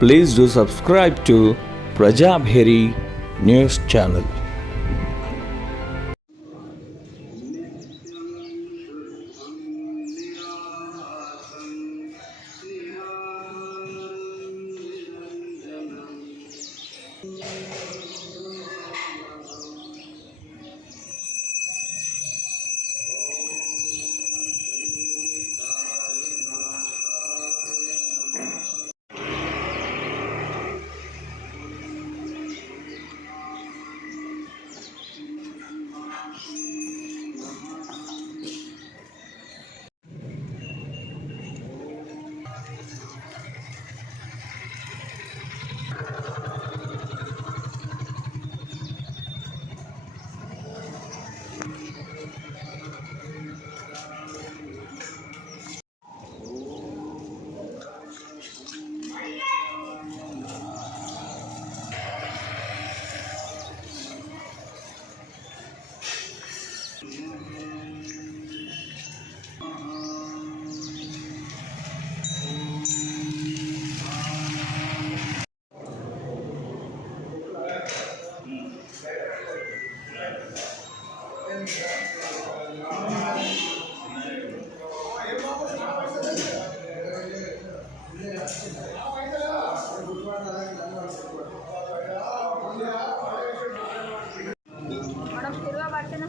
Please do subscribe to Prajabheri News Channel. మనం తిరుగా పట్టణ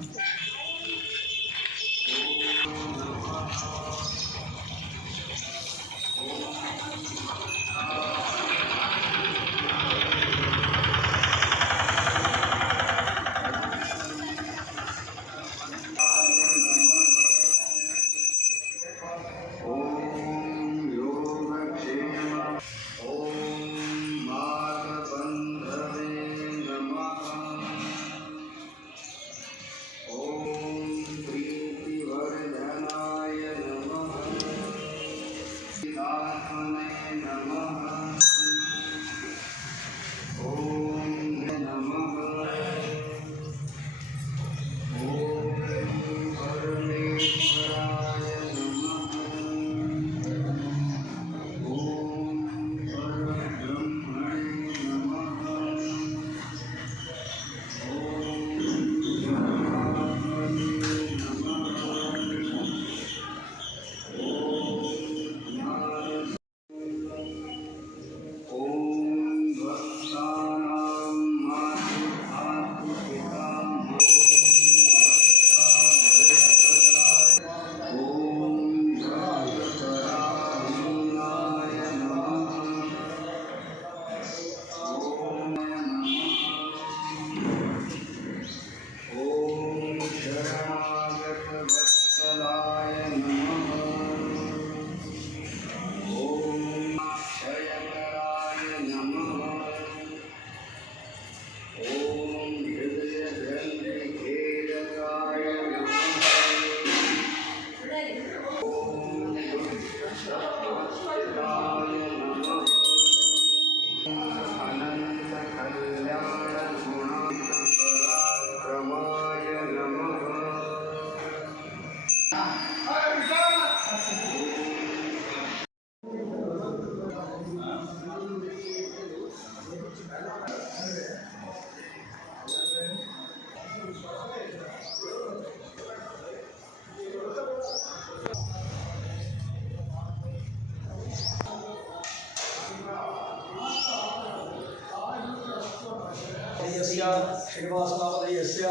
श्रीनिवासनामधेयस्य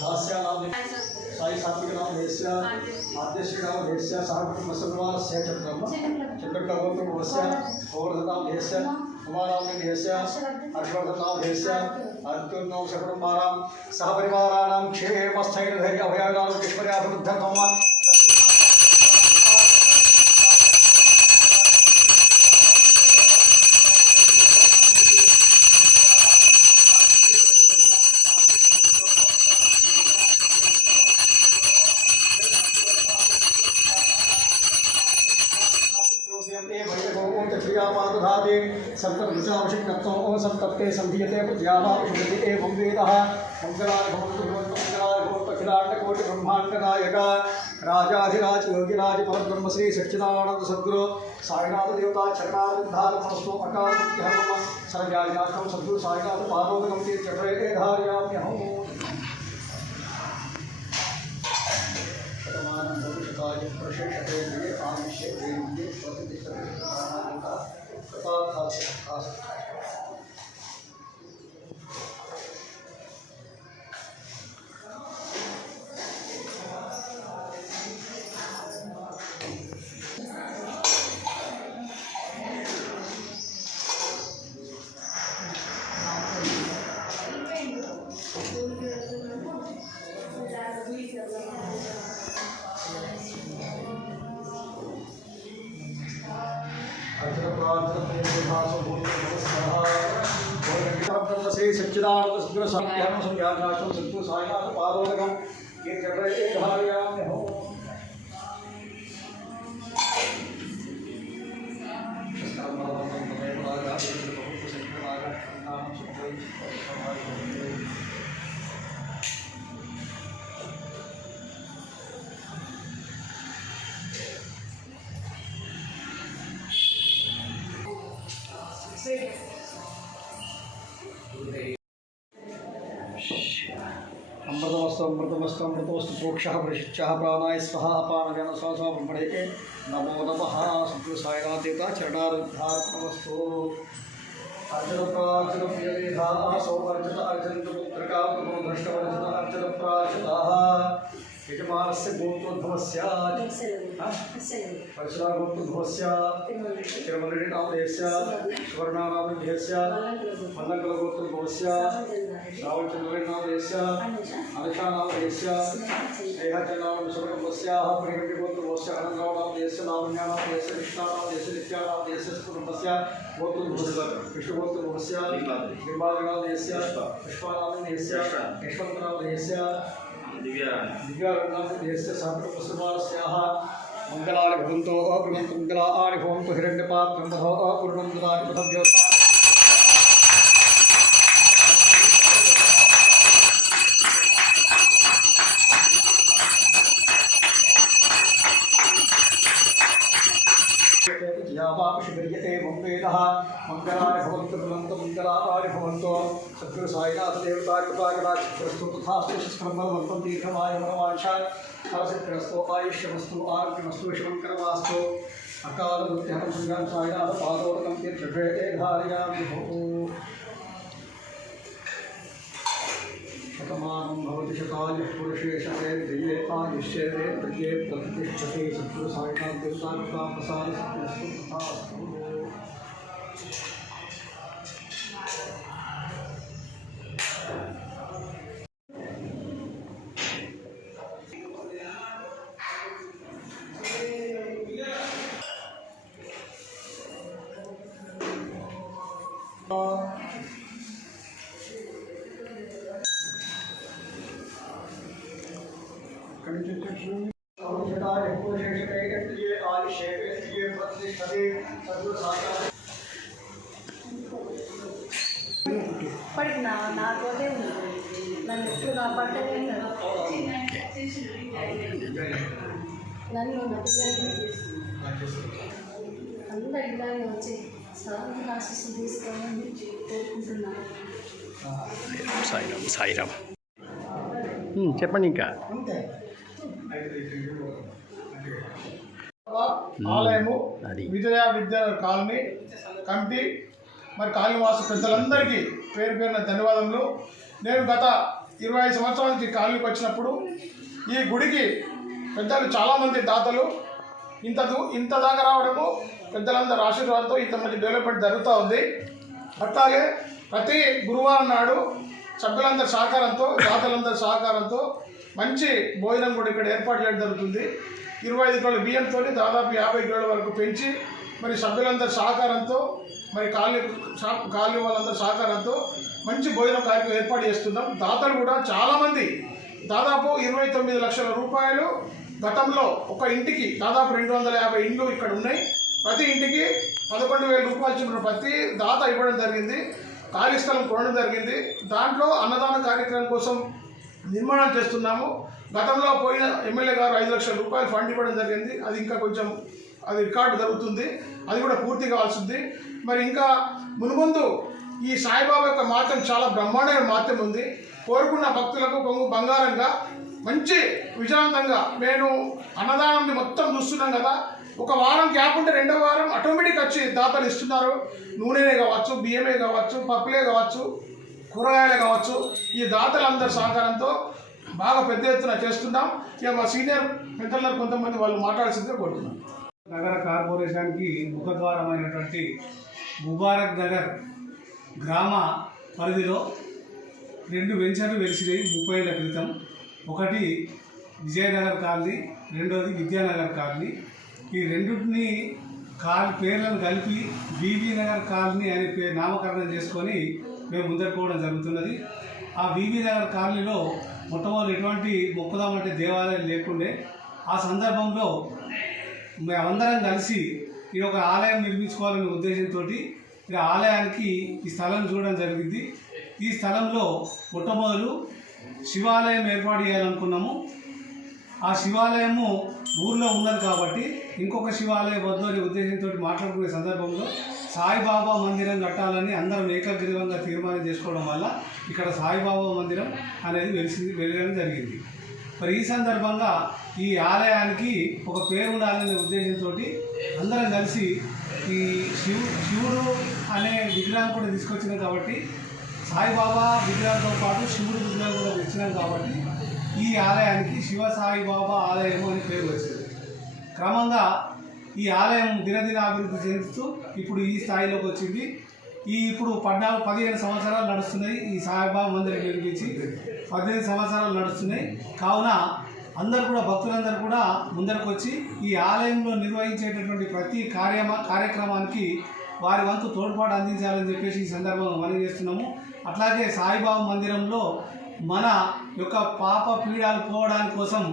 दास्यानाम साई सात्विक नामधेयस्य आद्यश्री नामधेयस्य सहकुटुम्बसर्वास्य चक्रवर्तस्य गोवर्धनामधेयस्य उमानामधेयस्य हर्षवर्धनामधेयस्य अर्जुनाम सकुटुम्बानां सहपरिवाराणां क्षेमस्थैर्यधैर्य अभयानां ईश्वर्याभिवृद्धकामा दधाति सप्तदशावशिकत्वं सप्तप्ते संधीयते प्रज्ञानाविषयते एवं वेदः मंगलाय भवन्तु अखिलाण्डकोटिब्रह्माण्डनायक राजाधिराज योगिराज परब्रह्म श्री सच्चिदानंद सद्गुरु साईनाथ देवता चरणारविन्दारमस्तु अकालमूर्तिहरम सर्वव्याधिनाशं सद्गुरु साईनाथ पादोदकं तीर्थचक्रे धारयाम्यहम् शतमानं भविष्यकाय प्रशेषते दिवे आमिषे देव्ये प्रतिष्ठते कृतार्थास्य श्री सच्चिदानंद सद्गुरु साईनाथ संज्ञानाशं सद्गुरु साईनाथ पादोदकं तीर्थचक्रे धारयाम्यहम् अमृतमस्तु प्रोक्षः वृषिक्षः प्राणाय स्वहा अपानजन सहसा ब्रह्मणे नमो नमः सद्गुरु साईनाथ देवता चरणारविन्दारमस्तु अर्चन प्रार्चन प्रियमेधाः सौवर्जित अर्चन्त पुत्रका दृष्टवर्जित अर्चन प्रार्चिताः यजमानस्य गोत्रोद्भवस्य परशुरामगोत्रोद्भवस्य तिरुमलनामधेयस्य सुवर्णानामधेयस्य मल्लङ्कलगोत्रोद्भवस्य श्रावणचन्द्रनामधेयस्य अनुषानामधेयस्य स्नेहचन्द्रनामसुब्रह्मस्याः परिगण्यगोत्रोद्भवस्य अनन्तरामनामधेयस्य लावण्यानामधेयस्य कृष्णानामधेयस्य नित्यानामधेयस्य कुटुम्बस्य गोत्रोद्भवस्य विष्णुगोत्रोद्भवस्य बिम्बादनामधेयस्य पुष्पानामधेयस्य यशवन्तनामधेयस्य दिव्यारण्यस्य सात्वपुष्पास्याः मंगलानि भवन्तु अब्रुवन्तु मंगलानि भवन्तु हिरण्यपात्रं दधो अपूर्णं ददाति पथव्यवस्था यावापिषिगर्यते वेदः मंगलानि भवन्तु भवन्तु मंगलानि भवन्तु सद्गुरु साईनाथ देवता कृपाकटाक्षप्रस्तु तथास्तु शस्त्रबलवन्तं दीर्घमायुमनवांशा फलसिद्धिरस्तु आयुष्यमस्तु आरोग्यमस्तु शिवङ्करमास्तु अकालमृत्युहरं श्रीराम साईनाथ पादोदकं तीर्थचक्रे धारयाम्यहम् शतमानं भवति शतायुः पुरुषे शतेन्द्रिये आयुष्येते प्रिये प्रतिष्ठते सद्गुरु साईनाथ देवता कृपा प्रसाद सत्यस्तु तथास्तु ఇప్పటికి నాతోటే ఉంది నన్ను ఎప్పుడు కాపాడలేదు నన్ను నా పిల్లల్ని అందరు ఇలాగే వచ్చి సర్వ ఆశీస్సులు తీసుకోవాలని కోరుకుంటున్నాను. సాయిరామ్ చెప్పండి ఇంకా. ఆలయము విజయ విద్యా కాలనీ కమిటీ మరి కాలనీవాస పెద్దలందరికీ పేరు పేరున ధన్యవాదములు. నేను గత 25 సంవత్సరాల నుంచి కాలనీకి వచ్చినప్పుడు ఈ గుడికి పెద్దలు చాలామంది దాతలు ఇంత దాకా రావడము పెద్దలందరూ ఆశీర్వాదంతో ఇంత మంచి డెవలప్మెంట్ జరుగుతూ ఉంది. అట్లాగే ప్రతి గురువారం నాడు సభ్యులందరి సహకారంతో దాతలందరి సహకారంతో మంచి భోజనం కూడా ఇక్కడ ఏర్పాటు చేయడం జరుగుతుంది. 25 కిలోల బియ్యంతో దాదాపు 50 కిలోల వరకు పెంచి మరి సభ్యులందరి సహకారంతో మరి కాలనీ వాళ్ళందరి సహకారంతో మంచి భోజన కార్యక్రమం ఏర్పాటు చేస్తున్నాం. దాతలు కూడా చాలామంది దాదాపు 29 లక్షల రూపాయలు గతంలో ఒక ఇంటికి దాదాపు 250 ఇండ్లు ఇక్కడ ఉన్నాయి. ప్రతి ఇంటికి 11,000 రూపాయలు చొప్పున ప్రతి దాత ఇవ్వడం జరిగింది. ఖాళీ స్థలం కొనడం జరిగింది. దాంట్లో అన్నదాన కార్యక్రమం కోసం నిర్మాణం చేస్తున్నాము. గతంలో పోయిన ఎమ్మెల్యే గారు 5 లక్షల రూపాయలు ఫండ్ ఇవ్వడం జరిగింది. అది ఇంకా కొంచెం అది రికార్డు జరుగుతుంది. అది కూడా పూర్తి కావాల్సింది. మరి ఇంకా మునుముందు ఈ సాయిబాబా యొక్క మార్గం చాలా బ్రహ్మాండమైన మార్గం ఉంది. కోరుకున్న భక్తులకు కొంగు బంగారంగా మంచి విజయవంతంగా నేను అన్నదానాన్ని మొత్తం చూస్తున్నాం కదా. ఒక వారం గ్యాప్ ఉంటే 2వ వారం ఆటోమేటిక్ వచ్చి దాతలు ఇస్తున్నారు. నూనెనే కావచ్చు, బియ్యమే కావచ్చు, పప్పులే కావచ్చు, కూరగాయలే కావచ్చు. ఈ దాతలందరి సహకారంతో బాగా పెద్ద ఎత్తున చేస్తున్నాం. ఇక మా సీనియర్ పెద్దలు కొంతమంది వాళ్ళు మాట్లాడాల్సిందే కోరుతున్నాం. నగర కార్పొరేషన్కి ముఖద్వారమైనటువంటి ముబారక్ నగర్ గ్రామ పరిధిలో 2 వెంచర్లు వెలిసినాయి 30 ఏళ్ల క్రితం. ఒకటి విజయనగర్ కాలనీ, రెండోది విద్యానగర్ కాలనీ. ఈ రెండింటిని పేర్లను కలిపి బీబీ నగర్ కాలనీ అనే నామకరణం చేసుకొని మేము ముందరుకోవడం జరుగుతున్నది. ఆ బీబీ నగర్ కాలనీలో మొట్టమొదటి ఎటువంటి మొక్కుదామంటే దేవాలయం లేకుండే. ఆ సందర్భంలో మేమందరం కలిసి ఈ ఒక ఆలయం నిర్మించుకోవాలనే ఉద్దేశంతో ఈ ఆలయానికి ఈ స్థలం చూడడం జరిగింది. ఈ స్థలంలో మొట్టమొదలు శివాలయం ఏర్పాటు చేయాలనుకున్నాము. ఆ శివాలయము ఊర్లో ఉన్నది కాబట్టి ఇంకొక శివాలయం వద్దు అనే ఉద్దేశంతో మాట్లాడుకునే సందర్భంలో సాయిబాబా మందిరం కట్టాలని అందరం ఏకగ్రీవంగా తీర్మానం చేసుకోవడం వల్ల ఇక్కడ సాయిబాబా మందిరం అనేది వెలగడం జరిగింది. మరి ఈ సందర్భంగా ఈ ఆలయానికి ఒక పేరు ఉండాలనే ఉద్దేశంతో అందరం కలిసి ఈ శివుడు అనే విగ్రహం కూడా తీసుకొచ్చినాం కాబట్టి సాయిబాబా విగ్రహంతో పాటు శివుడు విగ్రహం కూడా తెచ్చినాం కాబట్టి ఈ ఆలయానికి శివ సాయిబాబా ఆలయం అని పేరు వచ్చింది. క్రమంగా ఈ ఆలయం దినదిన అభివృద్ధి చెందుతూ ఇప్పుడు ఈ స్థాయిలోకి వచ్చింది. ఇప్పుడు 15 సంవత్సరాలు నడుస్తున్నాయి. ఈ సాయిబాబా మందిరం నిర్మించి 18 సంవత్సరాలు నడుస్తున్నాయి. కావున అందరూ కూడా భక్తులందరూ కూడా ముందరకు వచ్చి ఈ ఆలయంలో నిర్వహించేటటువంటి ప్రతి కార్యక్రమానికి వారి వంతు తోడ్పాటు అందించాలని చెప్పేసి ఈ సందర్భంగా మనం చేస్తున్నాము. అట్లాగే సాయిబాబా మందిరంలో మన యొక్క పాప పీడాలు పోవడానికి కోసం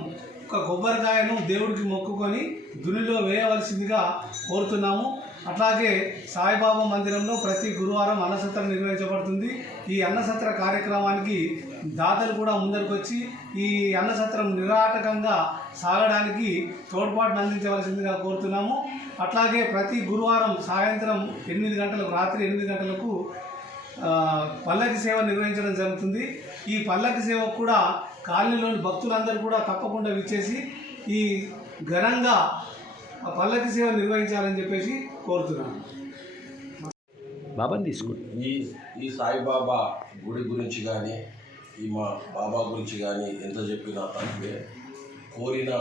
ఒక కొబ్బరికాయను దేవుడికి మొక్కుకొని దునిలో వేయవలసిందిగా కోరుతున్నాము. అట్లాగే సాయిబాబా మందిరంలో ప్రతి గురువారం అన్నసత్రం నిర్వహించబడుతుంది. ఈ అన్నసత్ర కార్యక్రమానికి దాతలు కూడా ముందరికి వచ్చి ఈ అన్నసత్రం నిరాటకంగా సాగడానికి తోడ్పాటును అందించవలసిందిగా కోరుతున్నాము. అట్లాగే ప్రతి గురువారం సాయంత్రం 8 గంటలకు, రాత్రి 8 గంటలకు పల్లకి సేవ నిర్వహించడం జరుగుతుంది. ఈ పల్లకి సేవ కూడా కాలనీలోని భక్తులందరూ కూడా తప్పకుండా విచ్చేసి ఈ ఘనంగా పల్లకి సేవ నిర్వహించాలని చెప్పేసి కోరుతున్నాను. బాబాని తీసుకోండి. ఈ సాయిబాబా గుడి గురించి కానీ ఈ మా బాబా గురించి కానీ ఎంత చెప్పినా తక్కువే. కోరిన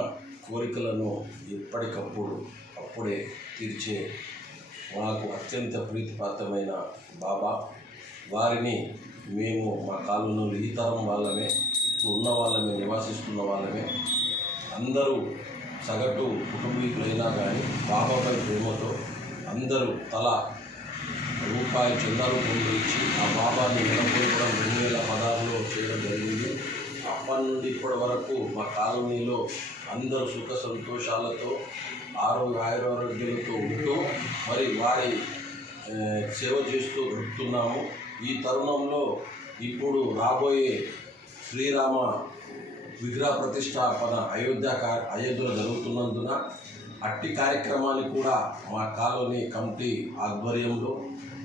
కోరికలను ఎప్పటికప్పుడు అప్పుడే తీర్చే మాకు అత్యంత ప్రీతిపాత్రమైన బాబా వారిని మేము మా కాలంలో ఈ తరం వాళ్ళమే, ఉన్న వాళ్ళమే, నివాసిస్తున్న వాళ్ళమే, అందరూ సగటు కుటుంబీకులైనా కానీ బాబాపై ప్రేమతో అందరూ తల రూపాయలు చందాలు పొందించి ఆ బాబాని నెలకొల్పడం 2016లో చేయడం జరిగింది. అప్పటి నుండి ఇప్పటి వరకు మా కాలనీలో అందరూ సుఖ సంతోషాలతో ఆరోగ్యాలతో ఉంటూ మరి వారి సేవ చేస్తూ గడుపుతున్నాము. ఈ తరుణంలో ఇప్పుడు రాబోయే శ్రీరామ విగ్రహ ప్రతిష్టాపన అయోధ్యలో జరుగుతున్నందున అట్టి కార్యక్రమాన్ని కూడా మా కాలనీ కమిటీ ఆధ్వర్యంలో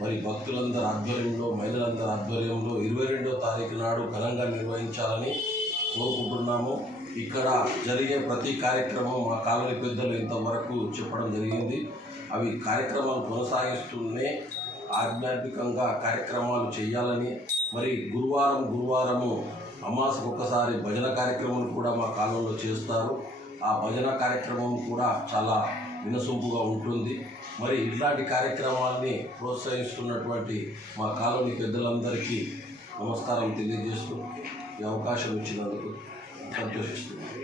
మరి భక్తులందరి ఆధ్వర్యంలో, మహిళలందరి ఆధ్వర్యంలో 22వ తారీఖు నాడు ఘనంగా నిర్వహించాలని కోరుకుంటున్నాము. ఇక్కడ జరిగే ప్రతి కార్యక్రమం మా కాలనీ పెద్దలు ఇంతవరకు చెప్పడం జరిగింది. అవి కార్యక్రమాలు కొనసాగిస్తూనే ఆధ్యాత్మికంగా కార్యక్రమాలు చేయాలని, మరి గురువారము అమాసకు ఒకసారి భజన కార్యక్రమం కూడా మా కాలంలో చేస్తారు. ఆ భజన కార్యక్రమం కూడా చాలా వినసొంపుగా ఉంటుంది. మరి ఇట్లాంటి కార్యక్రమాల్ని ప్రోత్సహిస్తున్నటువంటి మా కాలనీ పెద్దలందరికీ నమస్కారం తెలియజేస్తూ ఈ అవకాశం ఇచ్చినందుకు సంతోషిస్తున్నాను.